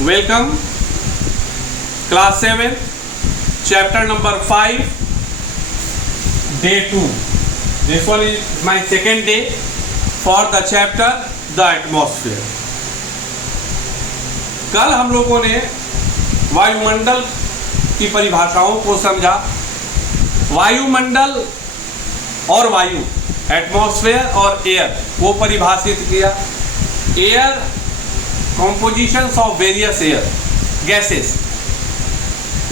Welcome, class 7, chapter number 5, day 2. This one is my second day for the chapter the atmosphere. कल हम लोगों ने वायुमंडल की परिभाषाओं को समझा. वायुमंडल और वायु, एटमॉस्फेयर और एयर को परिभाषित किया. Air, compositions of various air gases,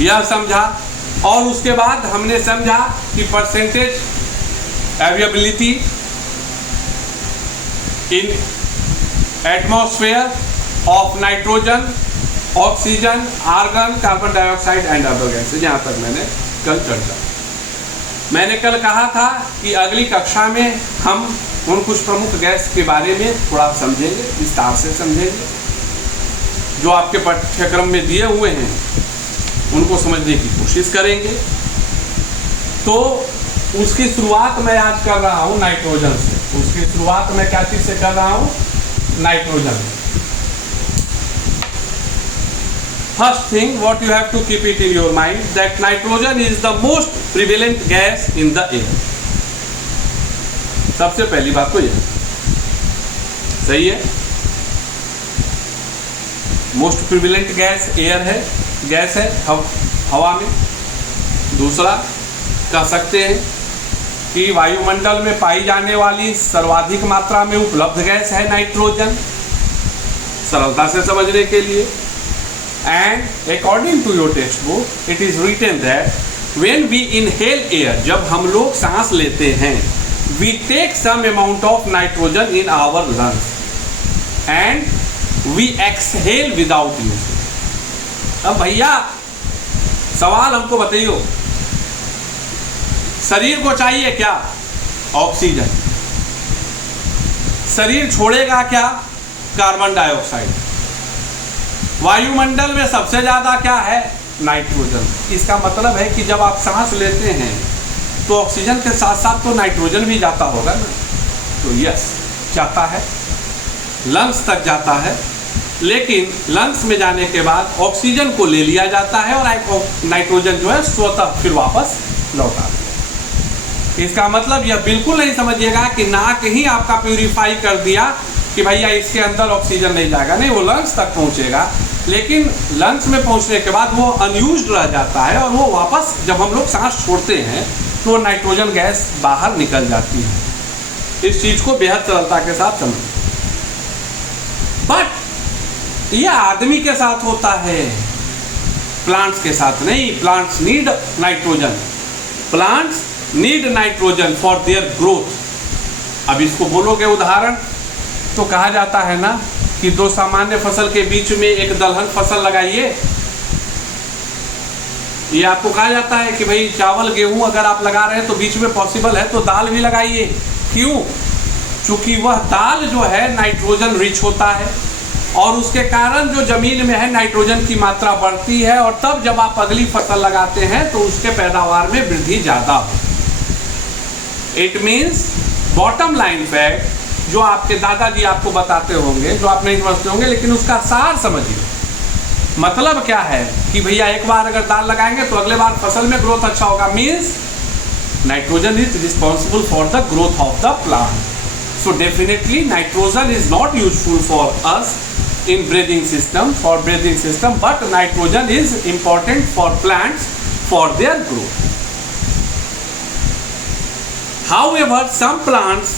यह समझा. और उसके बाद हमने समझा कि percentage availability in atmosphere of nitrogen, oxygen, argon, carbon dioxide and other gases. यहाँ तक मैंने कल चर्चा. मैंने कल कहा था कि अगली कक्षा में हम उन कुछ प्रमुख गैस के बारे में थोड़ा समझेंगे, विस्तार से समझेंगे, जो आपके पाठ्यक्रम में दिए हुए हैं उनको समझने की कोशिश करेंगे. तो उसकी शुरुआत मैं आज कर रहा हूँ नाइट्रोजन से. उसकी शुरुआत मैं क्या चीज़ से कर रहा हूँ? Nitrogen. First thing, what you have to keep it in your mind that nitrogen is the most prevalent gas in the air. सबसे पहली बात तो यह सही है. मोस्ट प्रिवेलेंट गैस एयर है, गैस है हवा में. दूसरा कह सकते हैं कि वायुमंडल में पाई जाने वाली सर्वाधिक मात्रा में उपलब्ध गैस है नाइट्रोजन, सरलता से समझने के लिए. And according to your textbook, it is written that when we inhale air, जब हम लोग सांस लेते हैं, we take some amount of nitrogen in our lungs and we exhale without using. अब भैया सवाल हमको बताइए, शरीर को चाहिए क्या? ऑक्सीजन. शरीर छोड़ेगा क्या? Carbon dioxide. वायुमंडल में सबसे ज्यादा क्या है? नाइट्रोजन. इसका मतलब है कि जब आप सांस लेते हैं तो ऑक्सीजन के साथ साथ तो नाइट्रोजन भी जाता होगा ना. तो यस, जाता है, लंग्स तक जाता है. लेकिन लंग्स में जाने के बाद ऑक्सीजन को ले लिया जाता है और नाइट्रोजन जो है स्वतः फिर वापस लौटा दिया. इसका मतलब यह बिल्कुल नहीं समझिएगा कि नाक ही आपका प्यूरिफाई कर दिया कि भैया इसके अंदर ऑक्सीजन नहीं जाएगा. नहीं, वो लंग्स तक पहुंचेगा, लेकिन लंग्स में पहुंचने के बाद वो अनयूज्ड रह जाता है और वो वापस जब हम लोग सांस छोड़ते हैं तो नाइट्रोजन गैस बाहर निकल जाती है. इस चीज को बेहद सरलता के साथ समझिए. बट ये आदमी के साथ होता है, प्लांट्स के साथ नहीं. Plants need nitrogen. Plants need nitrogen for their growth. अब इसको बोलोगे उदाहरण तो कहा जाता है ना कि दो सामान्य फसल के बीच में एक दलहन फसल लगाइए. ये आपको कहा जाता है कि भाई चावल गेहूं अगर आप लगा रहे हैं तो बीच में पॉसिबल है तो दाल भी लगाइए. क्यों? क्योंकि वह दाल जो है नाइट्रोजन रिच होता है और उसके कारण जो जमीन में है नाइट्रोजन की मात्रा बढ़ती है और तब जब आप अगली फसल लगाते हैं तो उसके पैदावार में वृद्धि ज्यादा हो. It means bottom line fact जो आपके दादाजी आपको बताते होंगे, जो आप नहीं समझते होंगे, लेकिन उसका सार समझिए. मतलब क्या है कि भैया एक बार अगर दाल लगाएंगे तो अगले बार फसल में ग्रोथ अच्छा होगा. Means nitrogen is responsible for the growth of the plant. So definitely nitrogen is not useful for us in breathing system, but nitrogen is important for plants for their growth. However, some plants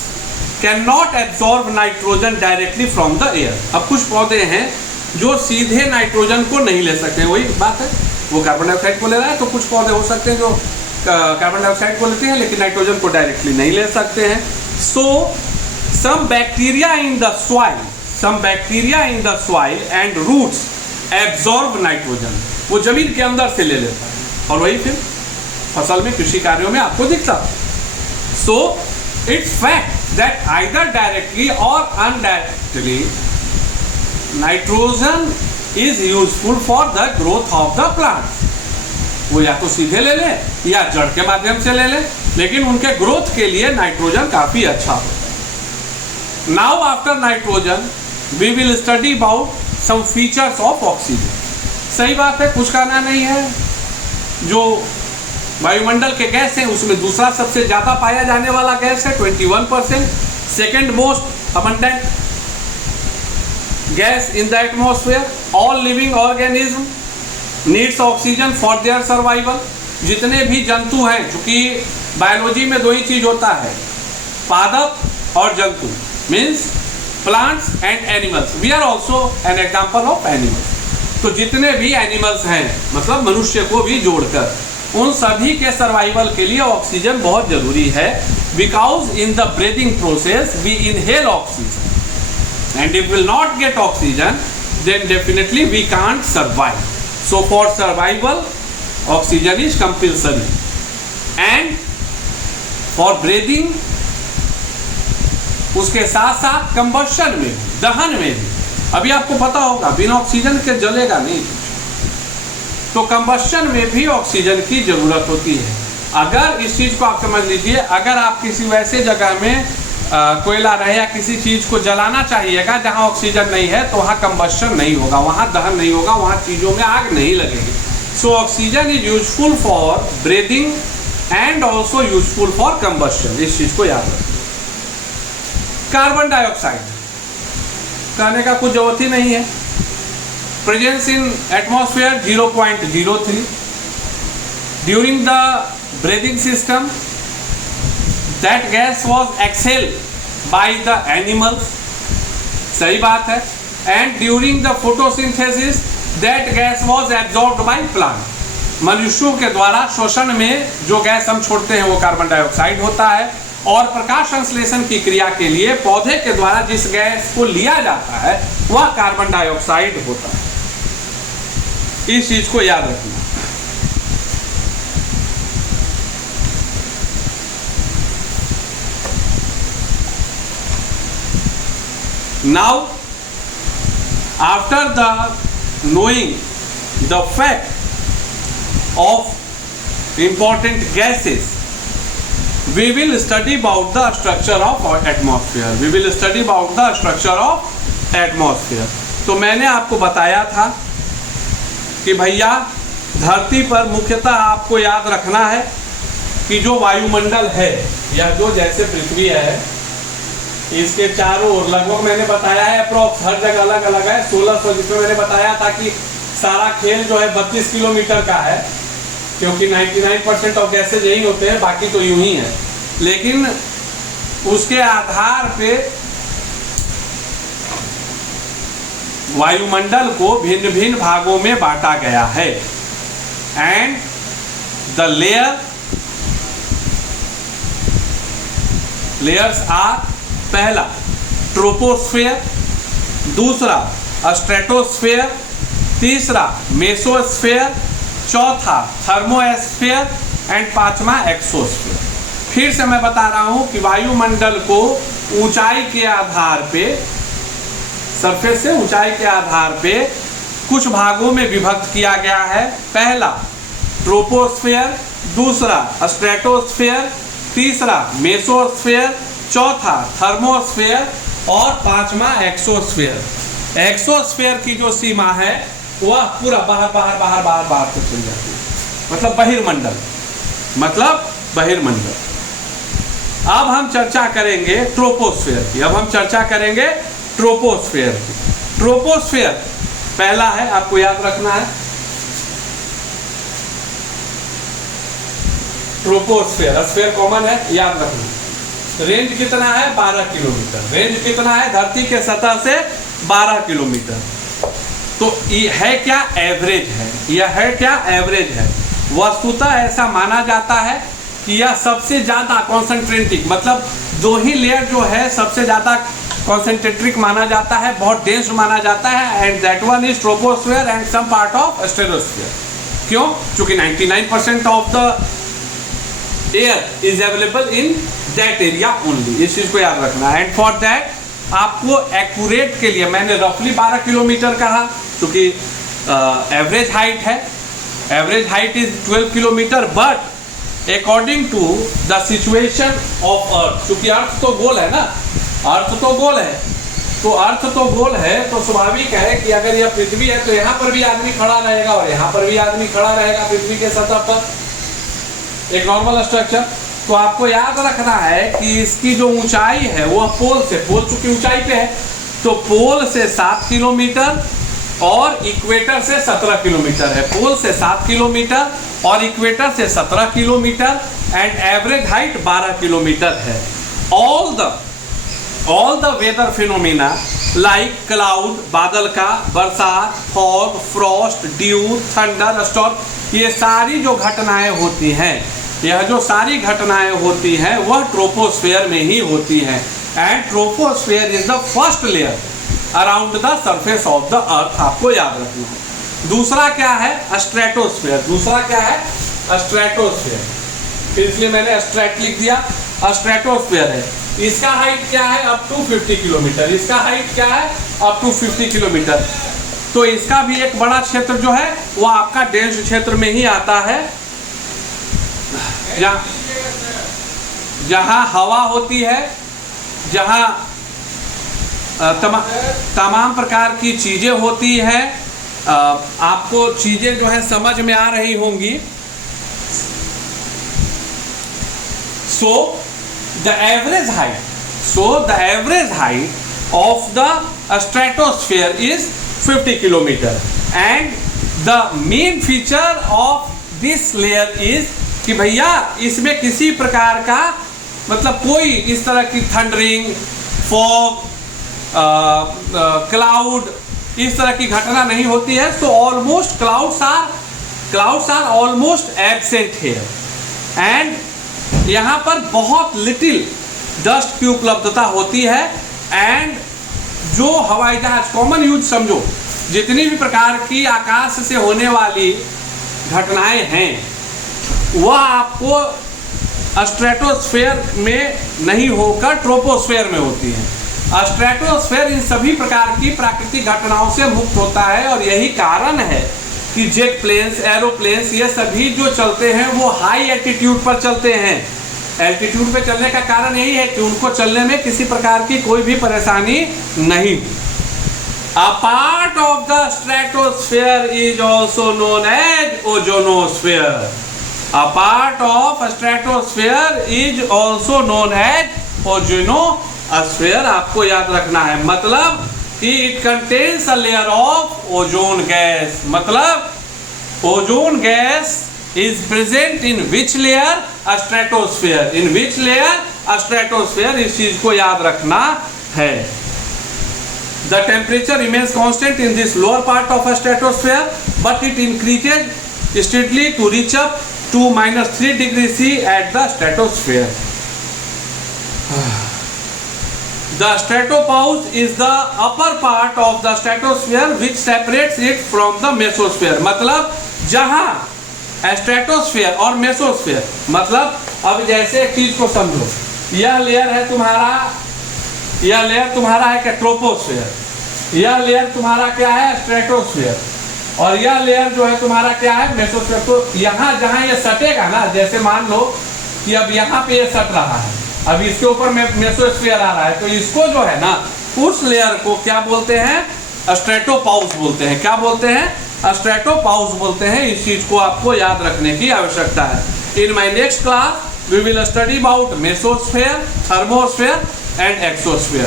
cannot absorb nitrogen directly from the air. अब कुछ पौधे हैं जो सीधे nitrogen को नहीं ले सकते. वही बात है, वो कार्बन डाइऑक्साइड को ले रहा है, तो कुछ पौधे हो सकते हैं जो कार्बन डाइऑक्साइड को लेते हैं लेकिन नाइट्रोजन को डायरेक्टली नहीं ले सकते हैं. So some bacteria in the soil and roots absorb nitrogen. वो जमीन के अंदर से ले लेता है और वही फिर फसल में कृषि कार्यों में आपको दिखता है. So it's fact that either directly or indirectly nitrogen is useful for the growth of the plants. वो या तो सीधे ले ले या जड़ के माध्यम से ले ले, लेकिन उनके ग्रोथ के लिए नाइट्रोजन काफी अच्छा होता है. Now after nitrogen we will study about some features of oxygen. सही बात है, कुछ करना नहीं है। जो वायुमंडल के गैस हैं उसमें दूसरा सबसे ज़्यादा पाया जाने वाला गैस है 21%, second most abundant gas in the atmosphere. All living organism needs oxygen for their survival. जितने भी जंतु हैं, चूंकि बायोलॉजी में दो ही चीज होता है, पादप और जंतु, means plants and animals. We are also an example of animals. तो जितने भी एनिमल्स हैं, मतलब मनुष्य को भी जोड़कर, उन सभी के सर्वाइवल के लिए ऑक्सीजन बहुत जरूरी है। Because in the breathing process we inhale oxygen and if will not get oxygen then definitely we can't survive. So for survival oxygen is compulsory, and for breathing उसके साथ साथ कंबशन में, दहन में भी, अभी आपको पता होगा बिना ऑक्सीजन के जलेगा नहीं कुछ, तो कंबशन में भी ऑक्सीजन की जरूरत होती है। अगर इस चीज को आप समझ लीजिए, अगर आप किसी वैसे जगह में कोयला रहे या किसी चीज को जलाना चाहिएगा जहां ऑक्सीजन नहीं है, तो वहां कंबशन नहीं होगा, वहां दहन नहीं होगा, वहां चीजों में आग नहीं लगेगी। So oxygen is useful for breathing and also useful for combustion. इस चीज को याद रखिए। कार्बन डाइऑक्साइड कहने का कुछ जरूरत ही नहीं है। Presence in atmosphere 0.03। During the breathing system that gas was exhaled by the animals। सही बात है। and during the photosynthesis that gas was absorbed by plant। मनुष्यों के द्वारा शोषण में जो गैस हम छोड़ते हैं वो कार्बन डाइऑक्साइड होता है, और प्रकाश संश्लेषण की क्रिया के लिए पौधे के द्वारा जिस गैस को लिया जाता है वह कार्बन डाइऑक्साइड होता है। इस चीज को याद रखना। Now, after the knowing the fact of important gases, we will study about the structure of atmosphere. We will study about the structure of atmosphere. तो मैंने आपको बताया था कि भैया धरती पर मुख्यतः आपको याद रखना है कि जो वायुमंडल है या जो जैसे पृथ्वी है, इसके चारों ओर लगभग मैंने बताया है अप्रोक्स, हर जगह अलग अलग है, 1600, जिसमें मैंने बताया था कि सारा खेल जो है 32 किलोमीटर का है, क्योंकि 99% ऑफ गैसेज यही होते हैं, बाकी तो यूं ही है। लेकिन उसके आधार पे वायुमंडल को भिन्न भिन्न भागों में बांटा गया है। एंड द लेयर्स आर, पहला ट्रोपोस्फेयर, दूसरा स्ट्रेटोस्फेयर, तीसरा मेसोस्फेयर, चौथा थर्मोस्फेयर एंड पांचवा एक्सोस्फेयर। फिर से मैं बता रहा हूं कि वायुमंडल को ऊंचाई के आधार पे, सरफेस से ऊंचाई के आधार पे कुछ भागों में विभक्त किया गया है। पहला ट्रोपोस्फेयर, दूसरा स्ट्रेटोस्फेयर, तीसरा मेसोस्फेयर, चौथा थर्मोस्फेयर और पांचवा एक्सोस्फेयर। एक्सोस्फेयर की जो सीमा है वह पूरा बाहर तक चल जाती है, मतलब बहिर्मंडल, अब हम चर्चा करेंगे ट्रोपोस्फेयर की। ट्रोपोस्फेयर पहला है, आपको याद रखना है। ट्रोपोस्फेयर, स्फेयर कॉमन है, याद रखना। रेंज कितना है? 12 किलोमीटर। रेंज कितना है? धरती के सतह से 12 किलोमीटर। तो ये है क्या? एवरेज है। यह है क्या? एवरेज है। वस्तुतः ऐसा माना जाता है कि यह सबसे ज्यादा कॉन्सेंट्रेटिक, मतलब दो ही लेयर जो है सबसे ज्यादा कॉन्सेंट्रेटिक माना जाता है, बहुत डेंस माना जाता है, and that one is troposphere and some part of stratosphere. क्यों? क्योंकि 99% of the air is available in that area only. इस चीज को याद रखना है। एंड फॉर दैट आपको एक्यूरेट के लिए मैंने रफली 12 किलोमीटर कहा, क्योंकि एवरेज हाइट है। Average height is 12 kilometre, but according to the situation of earth, क्योंकि अर्थ तो गोल है ना, अर्थ तो गोल है, तो अर्थ तो गोल है, तो स्वाभाविक है कि अगर यह पृथ्वी है तो यहाँ पर भी आदमी खड़ा रहेगा और यहाँ पर भी आदमी खड़ा रहेगा पृथ्वी के सतह पर, एक नॉर्मल स्ट्रक्चर। तो आपको याद रखना है कि इसकी जो ऊंचाई है वह पोल से, पोल चूंकि ऊंचाई पे है तो पोल से 7 किलोमीटर और इक्वेटर से 17 किलोमीटर है। पोल से 7 किलोमीटर और इक्वेटर से 17 kilometre and average height 12 kilometre है। All the weather phenomena like cloud, बादल का, बरसात, fog, frost, dew, thunder storm, ये सारी जो घटनाएं होती हैं, यह जो सारी घटनाएं होती हैं वह ट्रोपोस्फेयर में ही होती हैं। And troposphere is the first layer around the surface of the earth, आपको याद रखना है। दूसरा क्या है? स्ट्रेटोस्फेयर। दूसरा क्या है? स्ट्रेटोस्फेयर। इसलिए मैंने स्ट्रेट लिख दिया। स्ट्रेटोस्फेयर है, इसका हाइट क्या है? Up to 50 kilometre. इसका हाइट क्या है? Up to 50 kilometre. तो इसका भी एक बड़ा क्षेत्र जो है वो आपका डेंस क्षेत्र में ही आता है, जहां हवा होती है, जहां तमाम प्रकार की चीजें होती हैं। आपको चीजें जो है समझ में आ रही होंगी। So the average height of the stratosphere is 50 kilometer and the main feature of this layer is कि भैया इसमें किसी प्रकार का मतलब कोई इस तरह की थंडरिंग, फॉग, क्लाउड, इस तरह की घटना नहीं होती है। So almost clouds are almost absent here and यहाँ पर बहुत लिटिल डस्ट की उपलब्धता होती है। एंड जो हवाई जहाज, कॉमन यूज समझो, जितनी भी प्रकार की आकाश से होने वाली घटनाएं हैं वह आपको स्ट्रेटोस्फेयर में नहीं होकर ट्रोपोस्फेयर में होती है। स्ट्रेटोस्फेयर इन सभी प्रकार की प्राकृतिक घटनाओं से मुक्त होता है और यही कारण है कि जेट प्लेन्स, एरोप्लेन्स, ये सभी जो चलते हैं वो हाई एल्टीट्यूड पर चलते हैं। एल्टीट्यूड पे चलने का कारण यही है कि उनको चलने में किसी प्रकार की कोई भी परेशानी नहीं। A part of the stratosphere is also known as ozonosphere. A part of stratosphere is also known as ozonosphere. आपको याद रखना है, मतलब कि it contains a layer of ozone gas. मतलब ozone gas is present in which layer? A stratosphere. In which layer? A stratosphere. इस चीज को याद रखना है। The temperature remains constant in this lower part of a stratosphere, but it increases steadily to reach up to -3 degrees C at the stratosphere. The stratopause is the upper part of the stratosphere which separates it from the mesosphere. मतलब जहां stratosphere और mesosphere, मतलब अब जैसे एक चीज को समझो, यह लेयर है तुम्हारा, यह लेयर तुम्हारा है क्या? ट्रोपोस्फेयर। यह लेयर तुम्हारा क्या है? स्ट्रेटोस्फेयर। और यह लेयर जो है तुम्हारा क्या है? मेसोस्फेयर। तो यहाँ जहाँ ये सटेगा ना, जैसे मान लो कि अब यहाँ पे ये सट रहा है, अब इसके ऊपर मेसोस्फेयर आ रहा है, तो इसको जो है ना, उस लेयर को क्या बोलते हैं? स्ट्रेटोपाउस बोलते हैं। क्या बोलते हैं? स्ट्रेटोपाउस बोलते हैं। इस चीज को आपको याद रखने की आवश्यकता है। In my next class we will study about mesosphere, thermosphere and exosphere.